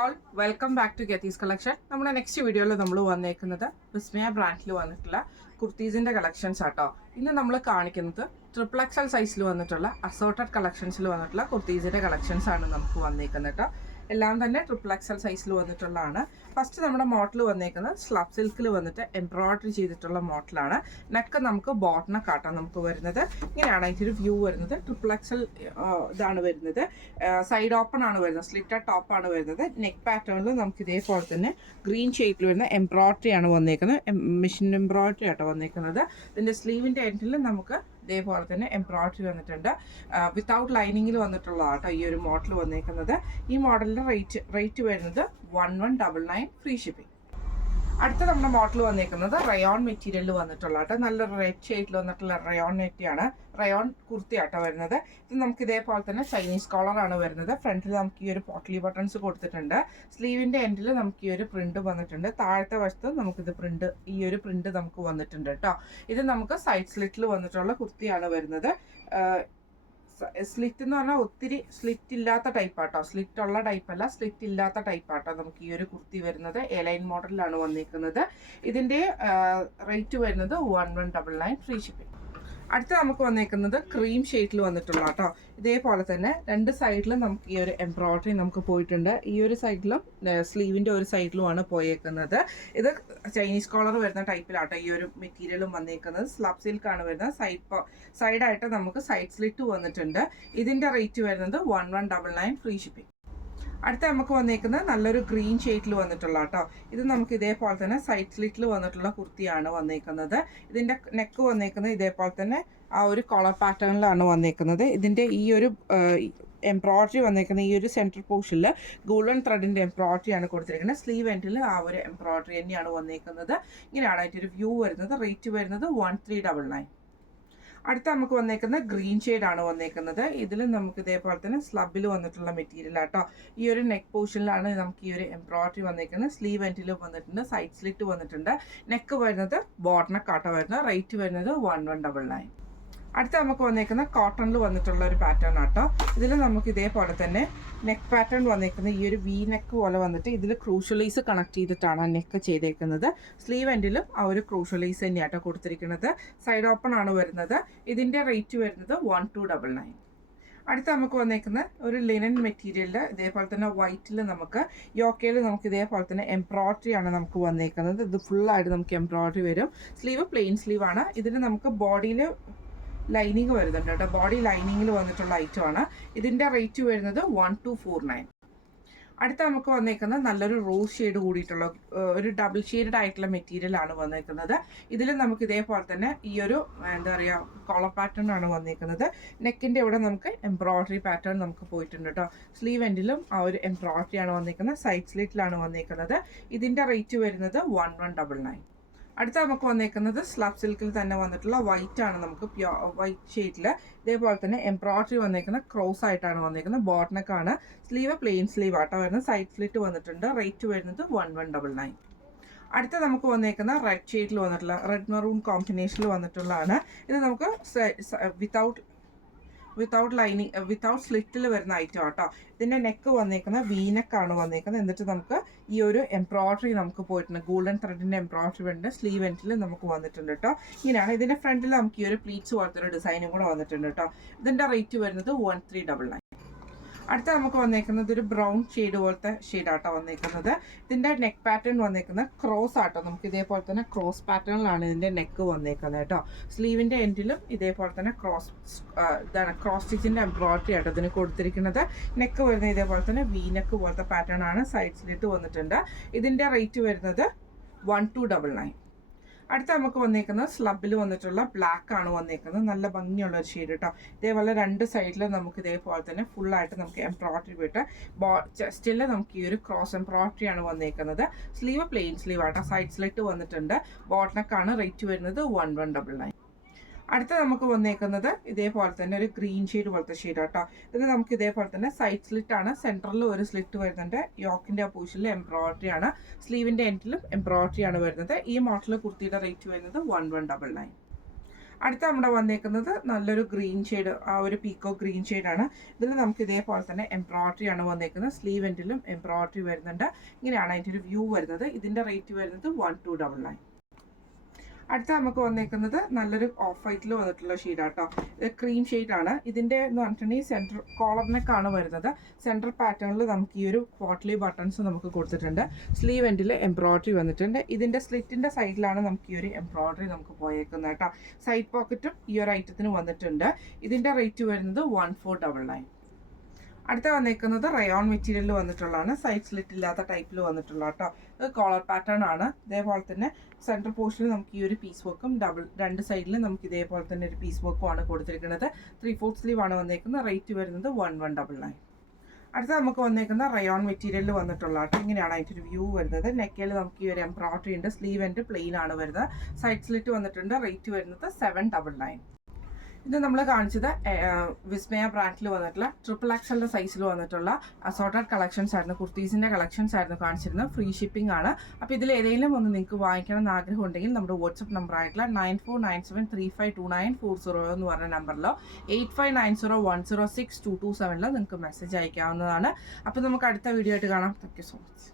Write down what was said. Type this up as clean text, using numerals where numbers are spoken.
All welcome back to ഗെത്തീസ് collection. നമ്മുടെ next വീഡിയോയിൽ നമ്മൾ വന്നേക്കുന്നത് വിസ്മയ ബ്രാൻഡിൽ വന്നിട്ടുള്ള കുർത്തീസിന്റെ കളക്ഷൻസ് ആട്ടോ. ഇന്ന് നമ്മൾ കാണിക്കുന്നത് ട്രിപ്പിൾ എക്സൽ സൈസിൽ വന്നിട്ടുള്ള അസോർട്ടഡ് കളക്ഷൻസിൽ വന്നിട്ടുള്ള കുർത്തീസിന്റെ കളക്ഷൻസ് ആണ് നമുക്ക് വന്നേക്കുന്നത് കേട്ടോ. എല്ലാം തന്നെ ട്രിപ്പിൾ എക്സൽ സൈസിൽ വന്നിട്ടുള്ളതാണ്. ഫസ്റ്റ് നമ്മുടെ മോഡൽ വന്നേക്കുന്നത് സ്ലബ് സിൽക്കിൽ വന്നിട്ട് എംബ്രോയിഡറി ചെയ്തിട്ടുള്ള മോഡലാണ്. നെക്ക് നമുക്ക് ബോട്ടനൊക്കെ ആട്ടോ നമുക്ക് വരുന്നത്. ഇങ്ങനെയാണ് അതിൻ്റെ ഒരു വ്യൂ വരുന്നത്. ട്രിപ്പിൾ എക്സൽ ഇതാണ് വരുന്നത്. സൈഡ് ഓപ്പൺ ആണ് വരുന്നത്, സ്ലിറ്റഡ് ടോപ്പ് ആണ് വരുന്നത്. നെക്ക് പാറ്റേണിൽ നമുക്ക് ഇതേപോലെ തന്നെ ഗ്രീൻ ഷെയ്ഡിൽ വരുന്ന എംബ്രോയിഡറി ആണ് വന്നേക്കുന്നത്. മെഷീൻ എംബ്രോയിഡറി ആട്ടോ വന്നേക്കുന്നത്. ഇതിൻ്റെ സ്ലീവിൻ്റെ എൻഡിൽ നമുക്ക് ഇതേപോലെ തന്നെ എംബ്രോയിഡറി വന്നിട്ടുണ്ട്. വിത്തൗട്ട് ലൈനിങ്ങിൽ വന്നിട്ടുള്ളതാട്ടോ ഈ ഒരു മോഡൽ വന്നേക്കുന്നത്. ഈ മോഡലിൻ്റെ റേറ്റ് വരുന്നത് 1199 ഫ്രീ ഷിപ്പിംഗ്. അടുത്ത നമ്മുടെ മോഡൽ വന്നേക്കുന്നത് റയോൺ മെറ്റീരിയലിൽ വന്നിട്ടുള്ള നല്ലൊരു റെഡ് ഷെയ്ഡിൽ വന്നിട്ടുള്ള റയോൺ നെറ്റിയാണ്. റയോൺ കുർത്തിയാട്ടോ വരുന്നത്. ഇത് നമുക്ക് ഇതേപോലെ തന്നെ ചൈനീസ് കോളറാണ് വരുന്നത്. ഫ്രണ്ടിൽ നമുക്ക് ഈ ഒരു പോട്ട്ലി ബട്ടൺസ് കൊടുത്തിട്ടുണ്ട്. സ്ലീവിൻ്റെ എൻഡിൽ നമുക്ക് ഈ ഒരു പ്രിന്റ് വന്നിട്ടുണ്ട്. താഴത്തെ വശത്ത് നമുക്കിത് ഈ ഒരു പ്രിന്റ് നമുക്ക് വന്നിട്ടുണ്ട് കേട്ടോ. ഇത് നമുക്ക് സൈഡ് സ്ലിറ്റിൽ വന്നിട്ടുള്ള കുർത്തിയാണ് വരുന്നത്. സ്ലിറ്റ് എന്ന് പറഞ്ഞാൽ ഒത്തിരി സ്ലിറ്റ് ഇല്ലാത്ത ടൈപ്പാട്ടോ, സ്ലിറ്റ് ഉള്ള ടൈപ്പല്ല, സ്ലിറ്റ് ഇല്ലാത്ത ടൈപ്പാട്ടോ നമുക്ക് ഈ ഒരു കുർത്തി വരുന്നത്. എലൈൻ മോഡലിലാണ് വന്നിരിക്കുന്നത്. ഇതിൻ്റെ റേറ്റ് വരുന്നത് 1199 ഫ്രീ ഷിപ്പിംഗ്. അടുത്ത നമുക്ക് വന്നേക്കുന്നത് ക്രീം ഷെയ്ഡിൽ വന്നിട്ടുള്ള കേട്ടോ. ഇതേപോലെ തന്നെ രണ്ട് സൈഡിലും നമുക്ക് ഈ ഒരു എംബ്രോയിഡറി നമുക്ക് പോയിട്ടുണ്ട്. ഈ ഒരു സൈഡിലും സ്ലീവിൻ്റെ ഒരു സൈഡിലുമാണ് പോയേക്കുന്നത്. ഇത് ചൈനീസ് കോളർ വരുന്ന ടൈപ്പിലാട്ടോ ഈ ഒരു മെറ്റീരിയലും വന്നേക്കുന്നത്. സ്ലബ് സിൽക്കാണ് വരുന്നത്. സൈഡായിട്ട് നമുക്ക് സൈഡ് സ്ലിറ്റ് വന്നിട്ടുണ്ട്. ഇതിൻ്റെ റേറ്റ് വരുന്നത് 1199 ഫ്രീ ഷിപ്പിംഗ്. അടുത്ത നമുക്ക് വന്നേക്കുന്നത് നല്ലൊരു ഗ്രീൻ ഷെയ്ഡിൽ വന്നിട്ടുള്ള കേട്ടോ. ഇത് നമുക്ക് ഇതേപോലെ തന്നെ സൈഡ് സ്ലിറ്റിൽ വന്നിട്ടുള്ള കുർത്തിയാണ് വന്നേക്കുന്നത്. ഇതിൻ്റെ നെക്ക് വന്നേക്കുന്നത് ഇതേപോലെ തന്നെ ആ ഒരു കോളർ പാറ്റേണിലാണ് വന്നേക്കുന്നത്. ഇതിൻ്റെ ഈ ഒരു എംബ്രോയിഡറി വന്നേക്കുന്ന ഈ ഒരു സെൻട്രൽ പോർഷനിൽ ഗോൾഡൻ ത്രെഡിൻ്റെ എംബ്രോയിഡറിയാണ് കൊടുത്തിരിക്കുന്നത്. സ്ലീവ് എൻഡിൽ ആ ഒരു എംബ്രോയിഡറി തന്നെയാണ് വന്നേക്കുന്നത്. ഇങ്ങനെയാണ് അതിൻ്റെ ഒരു വ്യൂ വരുന്നത്. റേറ്റ് വരുന്നത് 1399. അടുത്ത നമുക്ക് വന്നേക്കുന്നത് ഗ്രീൻ ഷെയ്ഡാണ് വന്നേക്കുന്നത്. ഇതിൽ നമുക്ക് ഇതേപോലെ തന്നെ സ്ലബിൽ വന്നിട്ടുള്ള മെറ്റീരിയൽ ആട്ടോ. ഈ ഒരു നെക്ക് പോർഷനിലാണ് നമുക്ക് ഈ ഒരു എംബ്രോയിഡറി വന്നേക്കുന്നത്. സ്ലീവ് എൻഡിൽ വന്നിട്ടുണ്ട്, സൈഡ് സ്ലിറ്റ് വന്നിട്ടുണ്ട്. നെക്ക് വരുന്നത് ബോട്ടനൊക്കെ ആട്ടോ വരുന്നത്. റേറ്റ് വരുന്നത് 1199. അടുത്ത നമുക്ക് വന്നേക്കുന്ന കോട്ടണിൽ വന്നിട്ടുള്ള ഒരു പാറ്റേൺ ആട്ടോ. ഇതിൽ നമുക്ക് ഇതേപോലെ തന്നെ നെക്ക് പാറ്റേൺ വന്നേക്കുന്നത് ഈ ഒരു വി നെക്ക് പോലെ വന്നിട്ട് ഇതിൽ ക്രൂഷ്യലൈസ് കണക്ട് ചെയ്തിട്ടാണ് നെക്ക് ചെയ്തേക്കുന്നത്. സ്ലീവ് എൻഡിലും ആ ഒരു ക്രൂഷ്യലൈസ് തന്നെയാട്ടോ കൊടുത്തിരിക്കുന്നത്. സൈഡ് ഓപ്പൺ ആണ് വരുന്നത്. ഇതിൻ്റെ റേറ്റ് വരുന്നത് 1299. അടുത്ത നമുക്ക് വന്നേക്കുന്ന ഒരു ലിനൻ മെറ്റീരിയലിൽ ഇതേപോലെ തന്നെ വൈറ്റിൽ നമുക്ക് യോക്കയിൽ നമുക്ക് ഇതേപോലെ തന്നെ എംബ്രോയിഡറി ആണ് നമുക്ക് വന്നേക്കുന്നത്. ഇത് ഫുള്ളായിട്ട് നമുക്ക് എംബ്രോയിഡറി വരും. സ്ലീവ് പ്ലെയിൻ സ്ലീവാണ്. ഇതിൽ നമുക്ക് ബോഡിയിൽ ലൈനിങ് വരുന്നുണ്ട് കേട്ടോ. ബോഡി ലൈനിങ്ങിൽ വന്നിട്ടുള്ള ഐറ്റമാണ്. ഇതിൻ്റെ റേറ്റ് വരുന്നത് 1249. അടുത്ത നമുക്ക് വന്നേക്കുന്നത് നല്ലൊരു റോസ് ഷെയ്ഡ് കൂടിയിട്ടുള്ള ഒരു ഡബിൾ ഷെയ്ഡഡ് ആയിട്ടുള്ള മെറ്റീരിയലാണ് വന്നേക്കുന്നത്. ഇതിൽ നമുക്ക് ഇതേപോലെ തന്നെ ഈ ഒരു എന്താ പറയുക കോളർ പാറ്റേൺ ആണ് വന്നേക്കുന്നത്. നെക്കിൻ്റെ ഇവിടെ നമുക്ക് എംബ്രോയിഡറി പാറ്റേൺ നമുക്ക് പോയിട്ടുണ്ട് കേട്ടോ. സ്ലീവ് എൻഡിലും ആ ഒരു എംബ്രോയിഡറി ആണ് വന്നേക്കുന്നത്. സൈഡ് സ്ലിറ്റിലാണ് വന്നേക്കുന്നത്. ഇതിൻ്റെ റേറ്റ് വരുന്നത് 1199. അടുത്ത നമുക്ക് വന്നേക്കുന്നത് സ്ലബ് സിൽക്കിൽ തന്നെ വന്നിട്ടുള്ള വൈറ്റ് ആണ്. നമുക്ക് വൈറ്റ് ഷെയ്ഡിൽ ഇതേപോലെ തന്നെ എംബ്രോയിഡറി വന്നേക്കുന്ന ക്രോസ് ആയിട്ടാണ് വന്നേക്കുന്നത്. ബോട്ടനൊക്കെയാണ്. സ്ലീവ് പ്ലെയിൻ സ്ലീവ് ആട്ടോ വരുന്നത്. സൈഡ് സ്ലിറ്റ് വന്നിട്ടുണ്ട്. റേറ്റ് വരുന്നത് 1199. അടുത്ത നമുക്ക് വന്നേക്കുന്ന റെഡ് ഷെയ്ഡിൽ വന്നിട്ടുള്ള റെഡ് മെറൂൺ കോമ്പിനേഷനിൽ വന്നിട്ടുള്ളതാണ്. ഇത് നമുക്ക് വിത്തൗട്ട് സ്ലിറ്റിൽ വരുന്ന ഐറ്റം ആട്ടോ. ഇതിൻ്റെ നെക്ക് വന്നേക്കുന്ന വീനെക്കാണ് വന്നേക്കുന്നത്. എന്നിട്ട് നമുക്ക് ഈ ഒരു എംബ്രോയിഡറി നമുക്ക് പോയിട്ടുണ്ട്. ഗോൾഡൻ ത്രെഡിൻ്റെ എംബ്രോയിഡറി വേണ്ട സ്ലീവ് എൻഡിൽ നമുക്ക് വന്നിട്ടുണ്ട് കേട്ടോ. ഇങ്ങനെയാണ്. ഇതിൻ്റെ ഫ്രണ്ടിൽ നമുക്ക് ഈ ഒരു പ്ലീറ്റ്സ് പോലത്തെ ഒരു ഡിസൈനും കൂടെ വന്നിട്ടുണ്ട് കേട്ടോ. ഇതിൻ്റെ റേറ്റ് വരുന്നത് 1399. അടുത്ത നമുക്ക് വന്നേക്കുന്നത് ഒരു ബ്രൗൺ ഷെയ്ഡ് പോലത്തെ ഷെയ്ഡാട്ടോ വന്നേക്കുന്നത്. ഇതിൻ്റെ നെക്ക് പാറ്റേൺ വന്നേക്കുന്നത് ക്രോസ് ആട്ടോ. നമുക്ക് ഇതേപോലെ തന്നെ ക്രോസ് പാറ്റേണിലാണ് ഇതിൻ്റെ നെക്ക് വന്നേക്കുന്നത് കേട്ടോ. സ്ലീവിൻ്റെ എൻഡിലും ഇതേപോലെ തന്നെ ക്രോസ് സ്റ്റിച്ചിൻ്റെ എംബ്രോയിഡറി ആട്ടോ ഇതിന് കൊടുത്തിരിക്കുന്നത്. നെക്ക് വരുന്നത് ഇതേപോലെ തന്നെ വി നെക്ക് പോലത്തെ പാറ്റേൺ ആണ്. സൈഡ് സ്ലിറ്റ് വന്നിട്ടുണ്ട്. ഇതിൻ്റെ റേറ്റ് വരുന്നത് 1299. അടുത്ത നമുക്ക് വന്നേക്കുന്നത് സ്ലബിൽ വന്നിട്ടുള്ള ബ്ലാക്ക് ആണ് വന്നേക്കുന്നത്. നല്ല ഭംഗിയുള്ള ഒരു ഷെയ്ഡ് കേട്ടോ. ഇതേപോലെ രണ്ട് സൈഡിലും നമുക്ക് ഇതേപോലെ തന്നെ ഫുള്ളായിട്ട് നമുക്ക് എംബ്രോയിഡറി പോയിട്ട് ചെസ്റ്റിൽ നമുക്ക് ഈ ഒരു ക്രോസ് എംബ്രോയിഡറി ആണ് വന്നേക്കുന്നത്. സ്ലീവ് പ്ലെയിൻ സ്ലീവ് ആട്ടോ. സൈഡ് സ്ലിറ്റ് വന്നിട്ടുണ്ട്. ബോട്ടനൊക്കെയാണ്. റേറ്റ് വരുന്നത് 1199. അടുത്ത നമുക്ക് വന്നേക്കുന്നത് ഇതേപോലെ തന്നെ ഒരു ഗ്രീൻ ഷെയ്ഡ് പോലത്തെ ഷെയ്ഡ് കേട്ടോ. ഇത് നമുക്ക് ഇതേപോലെ തന്നെ സൈഡ് സ്ലിറ്റ് ആണ്. സെൻറ്ററിൽ ഒരു സ്ലിറ്റ് വരുന്നുണ്ട്. യോക്കിൻ്റെ ആ പൊസിഷനിൽ എംബ്രോയിഡറി ആണ്. സ്ലീവിൻ്റെ എൻഡിലും എംബ്രോയിഡറി ആണ് വരുന്നത്. ഈ മോഡൽ കുർത്തിയുടെ റേറ്റ് വരുന്നത് 1199. അടുത്ത നമ്മുടെ വന്നേക്കുന്നത് നല്ലൊരു ഗ്രീൻ ഷെയ്ഡ്, ആ ഒരു പീക്കോ ഗ്രീൻ ഷെയ്ഡാണ്. ഇതിൽ നമുക്ക് ഇതേപോലെ തന്നെ എംബ്രോയിഡറി ആണ് വന്നേക്കുന്നത്. സ്ലീവ് എൻഡിലും എംബ്രോയിഡറി വരുന്നുണ്ട്. ഇങ്ങനെയാണ് അതിൻ്റെ ഒരു വ്യൂ വരുന്നത്. ഇതിൻ്റെ റേറ്റ് വരുന്നത് 1299. അടുത്ത നമുക്ക് വന്നേക്കുന്നത് നല്ലൊരു ഓഫ് വൈറ്റിൽ വന്നിട്ടുള്ള ഷെയ്ഡാട്ടോ. ഇത് ക്രീം ഷെയ്ഡാണ്. ഇതിൻ്റെ എന്ന് പറഞ്ഞിട്ടുണ്ടെങ്കിൽ സെൻറ്റർ കോളർ നെക്കാണ് വരുന്നത്. സെൻറ്റർ പാറ്റേണിൽ നമുക്ക് ഈ ഒരു ക്വാർട്ടർലി ബട്ടൺസ് നമുക്ക് കൊടുത്തിട്ടുണ്ട്. സ്ലീവ് എൻഡിൽ എംബ്രോയിഡറി വന്നിട്ടുണ്ട്. ഇതിൻ്റെ സ്ലിറ്റിൻ്റെ സൈഡിലാണ് നമുക്ക് ഈ ഒരു എംബ്രോയിഡറി നമുക്ക് പോയേക്കുന്നത് കേട്ടോ. സൈഡ് പോക്കറ്റും ഈ ഒരു ഐറ്റത്തിന് വന്നിട്ടുണ്ട്. ഇതിൻ്റെ റേറ്റ് വരുന്നത് 1499. അടുത്ത വന്നേക്കുന്നത് റയോൺ മെറ്റീരിയലിൽ വന്നിട്ടുള്ളതാണ്. സൈഡ് സ്ലിറ്റ് ഇല്ലാത്ത ടൈപ്പിൽ വന്നിട്ടുള്ള കേട്ടോ. ഇത് കോളർ പാറ്റേൺ ആണ്. ഇതേപോലെ തന്നെ സെൻറ്റർ പോർഷനിൽ നമുക്ക് ഈ ഒരു പീസ് വർക്കും രണ്ട് സൈഡിലും നമുക്ക് ഇതേപോലെ തന്നെ ഒരു പീസ് വർക്കും ആണ് കൊടുത്തിരിക്കുന്നത്. 3/4 സ്ലീവ് ആണ് വന്നേക്കുന്നത്. റേറ്റ് വരുന്നത് 1199. അടുത്ത നമുക്ക് വന്നേക്കുന്ന റയോൺ മെറ്റീരിയലിൽ വന്നിട്ടുള്ള കേട്ടോ. ഇങ്ങനെയാണ് അതിൻ്റെ ഒരു വ്യൂ വരുന്നത്. നെക്കിൽ നമുക്ക് ഈ ഒരു എംബ്രോയിഡറി ഉണ്ട്. സ്ലീവ് എൻഡ് പ്ലെയിൻ ആണ് വരുന്നത്. സൈഡ് സ്ലിറ്റ് വന്നിട്ടുണ്ട്. റേറ്റ് വരുന്നത് 799. ഇത് നമ്മൾ കാണിച്ചത് വിസ്മയ ബ്രാൻഡിൽ വന്നിട്ടുള്ള XXL സൈസിൽ വന്നിട്ടുള്ള അസോർട്ടഡ് കളക്ഷൻസ് ആയിരുന്നു. കുർത്തീസിൻ്റെ കളക്ഷൻസ് ആയിരുന്നു കാണിച്ചിരുന്നത്. ഫ്രീ ഷിപ്പിംഗ് ആണ്. അപ്പോൾ ഇതിൽ ഏതെങ്കിലും ഒന്ന് നിങ്ങൾക്ക് വാങ്ങിക്കണം എന്ന് ആഗ്രഹം ഉണ്ടെങ്കിൽ നമ്മുടെ വാട്സപ്പ് നമ്പർ ആയിട്ടുള്ള 9497352940 എന്ന് പറഞ്ഞ നമ്പറിലോ 8590106227 നിങ്ങൾക്ക് മെസ്സേജ് അയക്കാവുന്നതാണ്. അപ്പോൾ നമുക്ക് അടുത്ത വീഡിയോ ആയിട്ട് കാണാം. Thank you so much.